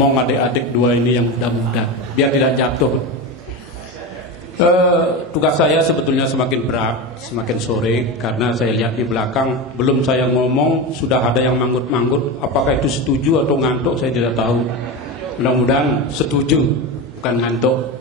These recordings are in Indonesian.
Mong adik-adik dua ini yang muda-muda, biar tidak jatuh. Tugas saya sebetulnya semakin berat, semakin sore, karena saya lihat di belakang, belum saya ngomong sudah ada yang manggut-manggut. Apakah itu setuju atau ngantuk saya tidak tahu. Mudah-mudahan setuju, bukan ngantuk.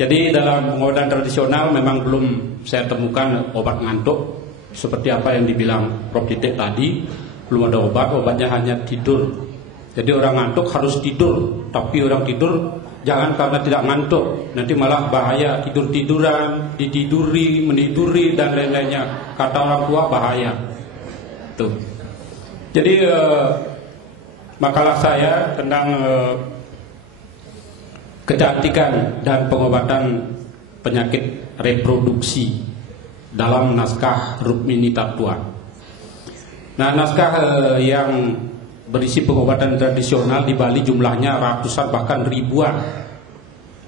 Jadi dalam pengobatan tradisional memang belum saya temukan obat ngantuk seperti apa yang dibilang Prof. Titik tadi. Belum ada obat, obatnya hanya tidur. Jadi orang ngantuk harus tidur, tapi orang tidur jangan karena tidak ngantuk, nanti malah bahaya, tidur-tiduran, ditiduri, meniduri dan lain-lainnya. Kata orang tua bahaya. Tuh. Jadi makalah saya tentang kecantikan dan pengobatan penyakit reproduksi dalam naskah Rukmini Tattwa. Nah, naskah yang berisi pengobatan tradisional di Bali jumlahnya ratusan bahkan ribuan.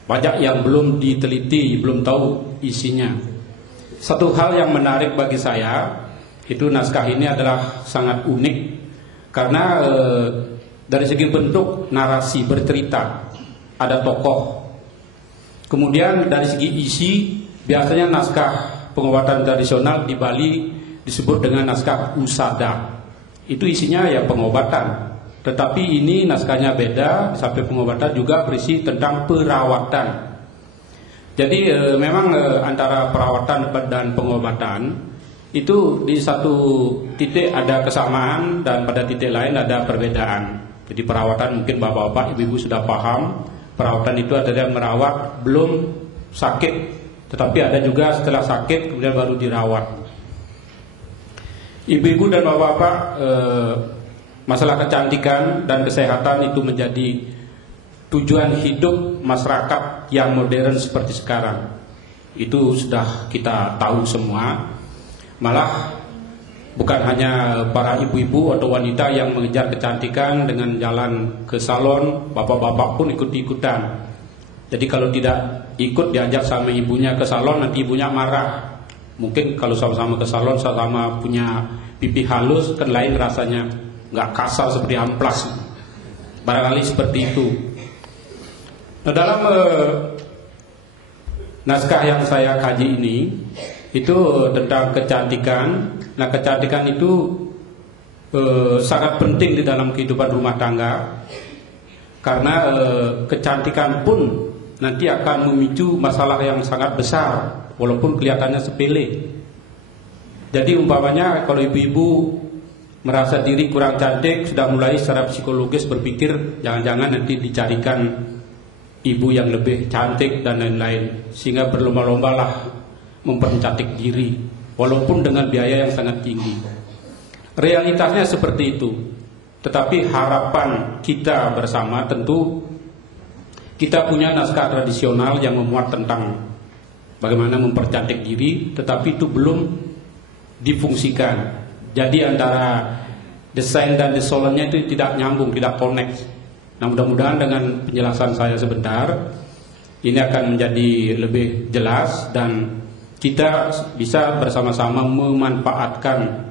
Banyak yang belum diteliti, belum tahu isinya. Satu hal yang menarik bagi saya, itu naskah ini adalah sangat unik karena dari segi bentuk narasi bercerita, ada tokoh. Kemudian dari segi isi, biasanya naskah pengobatan tradisional di Bali disebut dengan naskah usada. Itu isinya ya pengobatan. Tetapi ini naskahnya beda, sampai pengobatan juga berisi tentang perawatan. Jadi memang antara perawatan dan pengobatan itu di satu titik ada kesamaan dan pada titik lain ada perbedaan. Jadi perawatan mungkin bapak-bapak, ibu-ibu sudah paham. Perawatan itu adalah merawat belum sakit, tetapi ada juga setelah sakit kemudian baru dirawat. Ibu-ibu dan bapak-bapak, masalah kecantikan dan kesehatan itu menjadi tujuan hidup masyarakat yang modern seperti sekarang. Itu sudah kita tahu semua. Malah bukan hanya para ibu-ibu atau wanita yang mengejar kecantikan dengan jalan ke salon, bapak-bapak pun ikut-ikutan. Jadi kalau tidak ikut diajak sama ibunya ke salon, nanti ibunya marah. Mungkin kalau sama-sama ke salon, sama punya pipi halus, kan lain rasanya, nggak kasar seperti amplas. Barangkali seperti itu. Nah, dalam naskah yang saya kaji ini, itu tentang kecantikan. Nah, kecantikan itu sangat penting di dalam kehidupan rumah tangga, karena kecantikan pun nanti akan memicu masalah yang sangat besar, walaupun kelihatannya sepele. Jadi umpamanya kalau ibu-ibu merasa diri kurang cantik, sudah mulai secara psikologis berpikir jangan-jangan nanti dicarikan ibu yang lebih cantik dan lain-lain, sehingga berlomba-lomba lah mempercantik diri, walaupun dengan biaya yang sangat tinggi. Realitasnya seperti itu. Tetapi harapan kita bersama tentu kita punya naskah tradisional yang memuat tentang bagaimana mempercantik diri, tetapi itu belum difungsikan. Jadi antara desain dan desolannya itu tidak nyambung, tidak connect. Nah, mudah-mudahan dengan penjelasan saya sebentar ini akan menjadi lebih jelas dan kita bisa bersama-sama memanfaatkan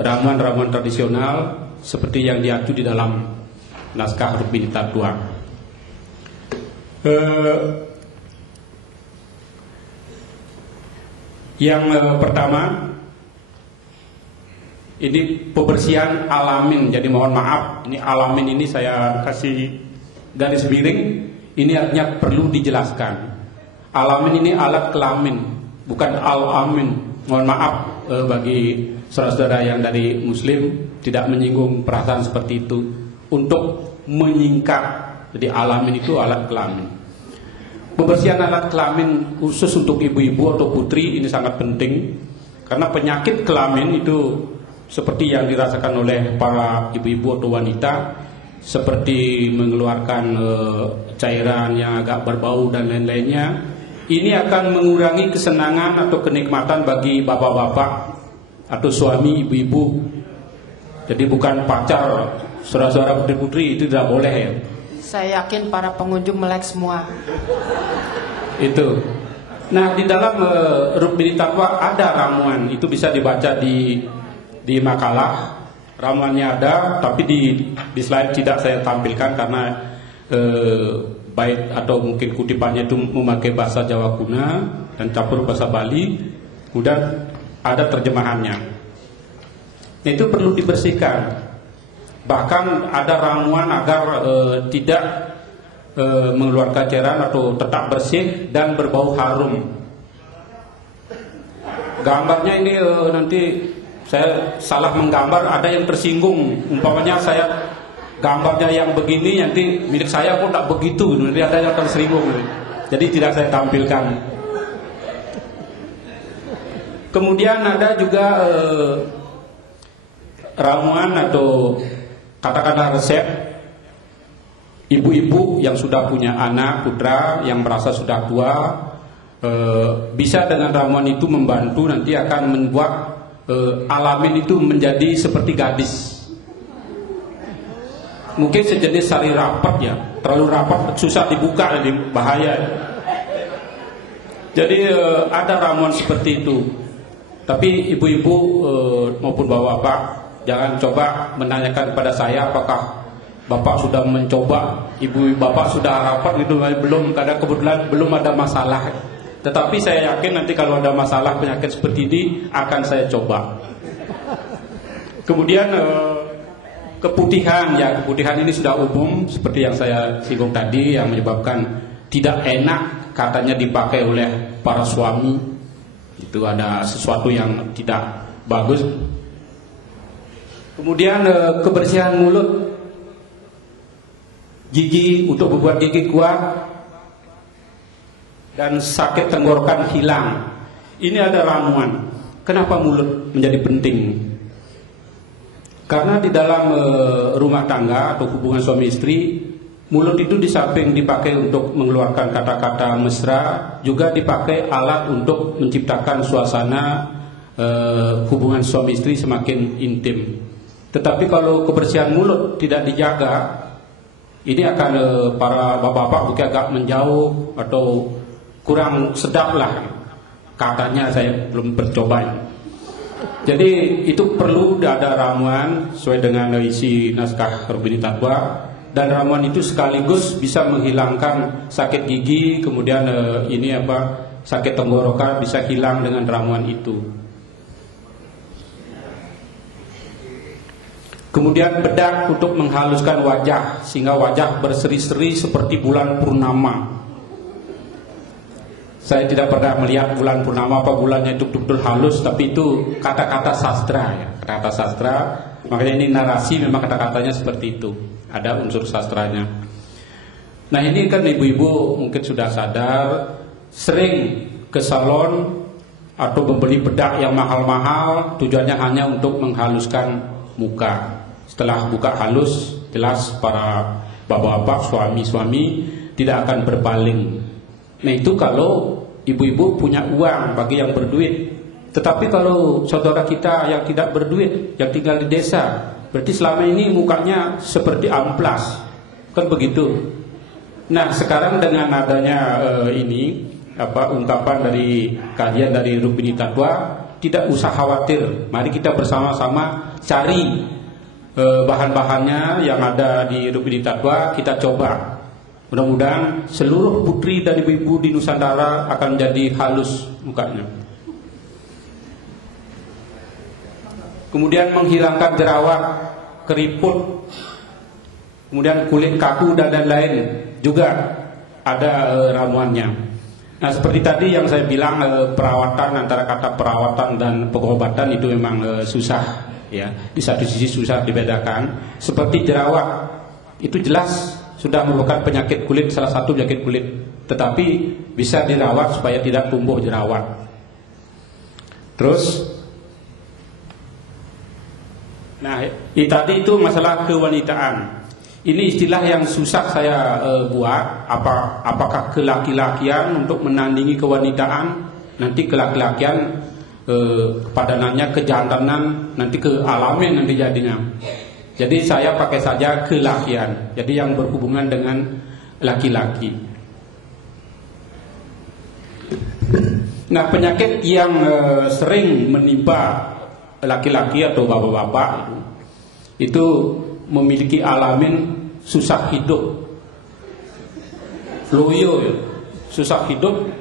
ramuan-ramuan tradisional seperti yang diatur di dalam naskah Rukmini Tattwa. Yang pertama, ini pembersihan alamin. Jadi mohon maaf, ini alamin ini saya kasih garis miring. Ini artinya perlu dijelaskan. Alamin ini alat kelamin, bukan al-amin. Mohon maaf bagi saudara-saudara yang dari Muslim, tidak menyinggung perasaan seperti itu. Untuk menyingkat, jadi alamin itu alat kelamin. Pembersihan alat kelamin khusus untuk ibu-ibu atau putri ini sangat penting, karena penyakit kelamin itu seperti yang dirasakan oleh para ibu-ibu atau wanita, seperti mengeluarkan cairan yang agak berbau dan lain-lainnya. Ini akan mengurangi kesenangan atau kenikmatan bagi bapak-bapak atau suami ibu-ibu. Jadi bukan pacar, saudara-saudara putri-putri itu tidak boleh ya. Saya yakin para pengunjung melek semua. Itu. Nah, di dalam Rukmini Tattwa ada ramuan, itu bisa dibaca di makalah ramuannya ada, tapi di slide tidak saya tampilkan karena bait atau mungkin kutipannya itu memakai bahasa Jawa kuna dan campur bahasa Bali, kemudian ada terjemahannya. Itu perlu dibersihkan. Bahkan ada ramuan agar tidak mengeluarkan cairan atau tetap bersih dan berbau harum. Gambarnya ini nanti saya salah menggambar, ada yang tersinggung. Umpamanya saya gambarnya yang begini, nanti milik saya kok tak begitu, nanti ada yang tersinggung. Jadi tidak saya tampilkan. Kemudian ada juga ramuan atau katakanlah resep ibu-ibu yang sudah punya anak putra yang merasa sudah tua, bisa dengan ramuan itu membantu nanti akan membuat alamin itu menjadi seperti gadis. Mungkin sejenis sari rapat ya, terlalu rapat susah dibuka, jadi bahaya. Jadi ada ramuan seperti itu. Tapi ibu-ibu maupun bapak-bapak jangan coba menanyakan kepada saya apakah bapak sudah mencoba, ibu bapak sudah rapat gitu, belum, karena kebetulan belum ada masalah. Tetapi saya yakin nanti kalau ada masalah penyakit seperti ini akan saya coba. Kemudian keputihan, ya keputihan ini sudah umum seperti yang saya singgung tadi, yang menyebabkan tidak enak katanya dipakai oleh para suami. Itu ada sesuatu yang tidak bagus. Kemudian kebersihan mulut, gigi untuk membuat gigi kuat, dan sakit tenggorokan hilang. Ini ada ramuan. Kenapa mulut menjadi penting? Karena di dalam rumah tangga atau hubungan suami istri, mulut itu di samping dipakai untuk mengeluarkan kata-kata mesra, juga dipakai alat untuk menciptakan suasana hubungan suami istri semakin intim. Tetapi kalau kebersihan mulut tidak dijaga, ini akan para bapak-bapak mungkin agak menjauh atau kurang sedap lah, katanya, saya belum bercoba. Jadi itu perlu ada ramuan sesuai dengan isi naskah Rukmini Tatwa, dan ramuan itu sekaligus bisa menghilangkan sakit gigi, kemudian sakit tenggorokan bisa hilang dengan ramuan itu. Kemudian bedak untuk menghaluskan wajah sehingga wajah berseri-seri seperti bulan purnama. Saya tidak pernah melihat bulan purnama apa bulannya itu betul-betul halus, tapi itu kata-kata sastra ya, kata-kata sastra. Makanya ini narasi memang kata-katanya seperti itu, ada unsur sastranya. Nah ini kan ibu-ibu mungkin sudah sadar, sering ke salon atau membeli bedak yang mahal-mahal, tujuannya hanya untuk menghaluskan muka. Setelah buka halus, jelas para bapak-bapak, suami-suami tidak akan berpaling. Nah itu kalau ibu-ibu punya uang bagi yang berduit. Tetapi kalau saudara kita yang tidak berduit, yang tinggal di desa, berarti selama ini mukanya seperti amplas, kan begitu. Nah sekarang dengan adanya ungkapan dari kajian dari Rukmini Tatwa, tidak usah khawatir. Mari kita bersama-sama cari bahan-bahannya yang ada di Rukmini Tatwa, kita coba. Mudah-mudahan seluruh putri dan ibu-ibu di Nusantara akan jadi halus mukanya. Kemudian menghilangkan jerawat, keriput, kemudian kulit kaku dan lain-lain juga ada ramuannya. Nah seperti tadi yang saya bilang, perawatan, antara kata perawatan dan pengobatan itu memang susah ya. Di satu sisi susah dibedakan. Seperti jerawat, itu jelas sudah merupakan penyakit kulit, salah satu penyakit kulit, tetapi bisa dirawat supaya tidak tumbuh jerawat. Terus, nah tadi itu masalah kewanitaan. Ini istilah yang susah saya buat. Apakah kelaki-lakian untuk menandingi kewanitaan, nanti kelaki-lakian kepadanannya kejantanan, nanti kealamin nanti jadinya. Jadi saya pakai saja kelakian, jadi yang berhubungan dengan laki-laki. Nah penyakit yang sering menimpa laki-laki atau bapak-bapak itu memiliki alamin susah hidup, loyo ya. Susah hidup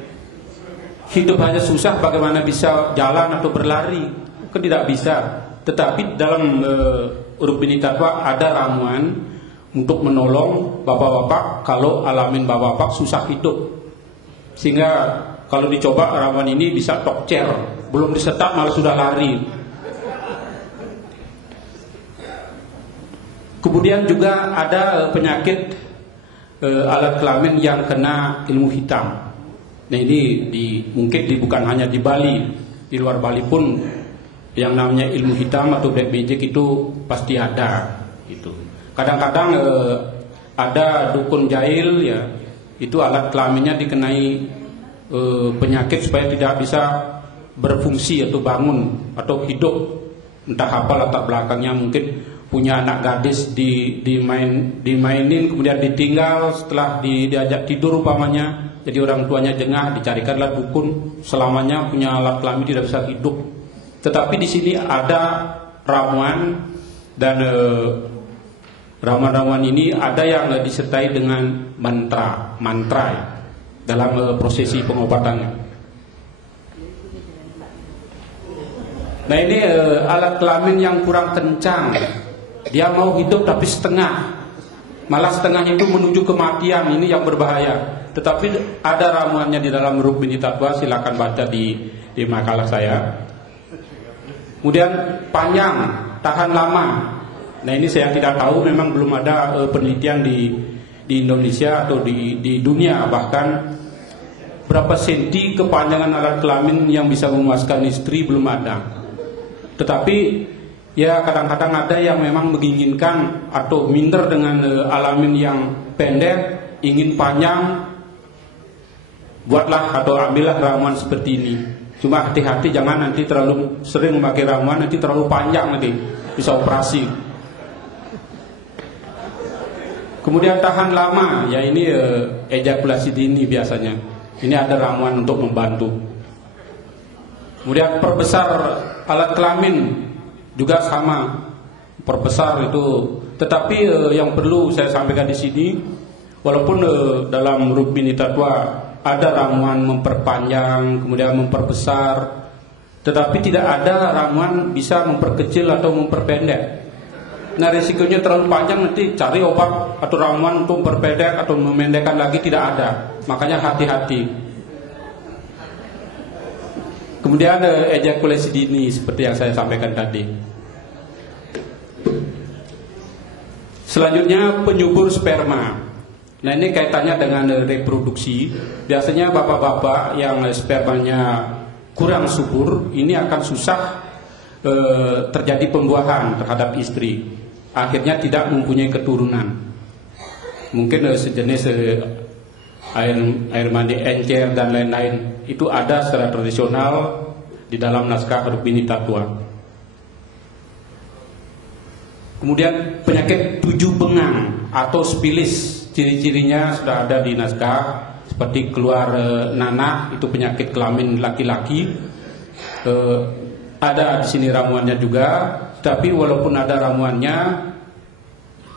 hanya susah, bagaimana bisa jalan atau berlari, kan tidak bisa. Tetapi dalam Rukmini Tatwa ada ramuan untuk menolong bapak-bapak kalau alamin bapak-bapak susah hidup, sehingga kalau dicoba ramuan ini bisa tokcer, belum disetak malah sudah lari. Kemudian juga ada penyakit alat kelamin yang kena ilmu hitam. Nah ini mungkin bukan hanya di Bali, di luar Bali pun yang namanya ilmu hitam atau black magic itu pasti ada. Gitu. Kadang-kadang ada dukun jahil ya, itu alat kelaminnya dikenai penyakit supaya tidak bisa berfungsi atau bangun atau hidup, entah apa latar belakangnya, mungkin punya anak gadis dimainin kemudian ditinggal setelah diajak tidur umpamanya, jadi orang tuanya jengah, dicarikanlah dukun, selamanya punya alat kelamin tidak bisa hidup. Tetapi di sini ada ramuan, dan ramuan-ramuan ini ada yang disertai dengan mantra ya, dalam prosesi pengobatannya. Nah ini alat kelamin yang kurang kencang, dia mau hidup tapi setengah, malah setengahnya itu menuju kematian, ini yang berbahaya. Tetapi ada ramuannya di dalam Rukmini Tatwa, silakan baca di makalah saya. Kemudian panjang, tahan lama. Nah ini saya tidak tahu, memang belum ada penelitian di Indonesia atau di dunia bahkan berapa senti kepanjangan alat kelamin yang bisa memuaskan istri, belum ada. Tetapi ya kadang-kadang ada yang memang menginginkan atau minder dengan alamin yang pendek, ingin panjang, buatlah atau ambillah ramuan seperti ini. Cuma hati-hati jangan nanti terlalu sering memakai ramuan, nanti terlalu panjang, nanti bisa operasi. Kemudian tahan lama, ya ini ejakulasi dini biasanya. Ini ada ramuan untuk membantu. Kemudian perbesar alat kelamin juga sama, perbesar itu. Tetapi yang perlu saya sampaikan di sini, walaupun dalam Rukmini Tatwa ada ramuan memperpanjang, kemudian memperbesar, tetapi tidak ada ramuan bisa memperkecil atau memperpendek. Nah risikonya terlalu panjang, nanti cari obat atau ramuan untuk memperpendek atau memendekkan lagi, tidak ada. Makanya hati-hati. Kemudian ejakulasi dini seperti yang saya sampaikan tadi. Selanjutnya penyubur sperma. Nah ini kaitannya dengan reproduksi. Biasanya bapak-bapak yang spermanya kurang subur, ini akan susah terjadi pembuahan terhadap istri. Akhirnya tidak mempunyai keturunan. Mungkin sejenis air mandi encer dan lain-lain. Itu ada secara tradisional di dalam naskah Rukmini Tatwa. Kemudian penyakit 7 bengang atau spilis, ciri-cirinya sudah ada di naskah, seperti keluar nanah, itu penyakit kelamin laki-laki. Ada di sini ramuannya juga, tapi walaupun ada ramuannya,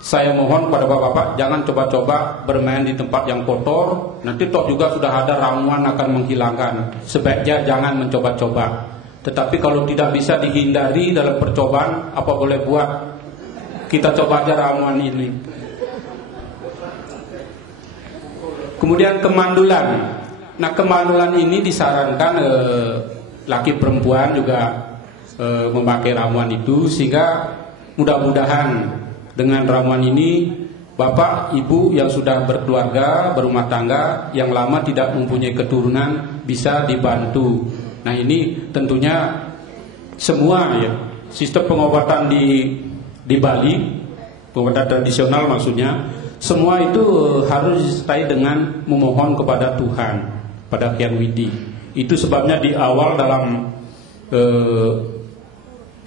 saya mohon pada bapak-bapak jangan coba-coba bermain di tempat yang kotor. Nanti toh juga sudah ada ramuan akan menghilangkan. Sebaiknya jangan mencoba-coba. Tetapi kalau tidak bisa dihindari dalam percobaan, apa boleh buat? Kita coba aja ramuan ini. Kemudian kemandulan. Nah kemandulan ini disarankan laki perempuan juga memakai ramuan itu, sehingga mudah-mudahan dengan ramuan ini bapak ibu yang sudah berkeluarga, berumah tangga, yang lama tidak mempunyai keturunan bisa dibantu. Nah ini tentunya semua ya, sistem pengobatan di Bali, pengobatan tradisional maksudnya, semua itu harus disertai dengan memohon kepada Tuhan, pada Hyang Widi. Itu sebabnya di awal dalam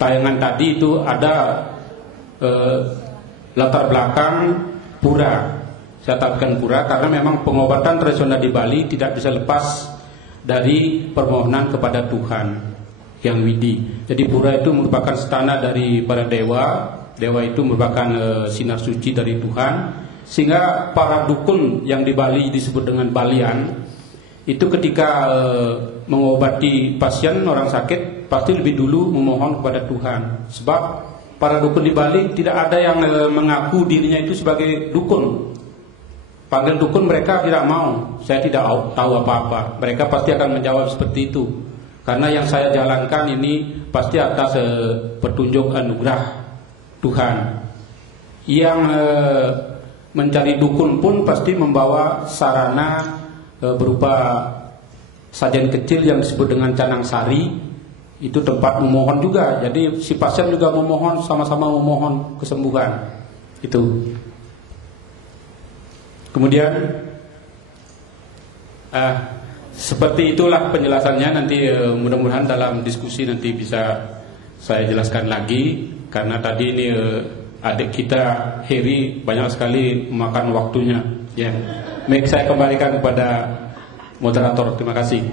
tayangan tadi itu ada latar belakang pura. Saya katakan pura karena memang pengobatan tradisional di Bali tidak bisa lepas dari permohonan kepada Tuhan Hyang Widi. Jadi pura itu merupakan stana dari para dewa Dewa itu merupakan sinar suci dari Tuhan, sehingga para dukun yang di Bali disebut dengan Balian itu ketika mengobati pasien orang sakit pasti lebih dulu memohon kepada Tuhan. Sebab para dukun di Bali tidak ada yang mengaku dirinya itu sebagai dukun. Panggil dukun mereka tidak mau. Saya tidak tahu apa-apa. Mereka pasti akan menjawab seperti itu. Karena yang saya jalankan ini pasti atas petunjuk anugerah Tuhan. Yang mencari dukun pun pasti membawa sarana berupa sajian kecil yang disebut dengan canang sari. Itu tempat memohon juga. Jadi si pasien juga memohon, sama-sama memohon kesembuhan. Itu. Kemudian seperti itulah penjelasannya. Nanti mudah-mudahan dalam diskusi nanti bisa saya jelaskan lagi. Karena tadi ini adik kita Heri banyak sekali memakan waktunya. Ya, baik, saya kembalikan kepada moderator. Terima kasih.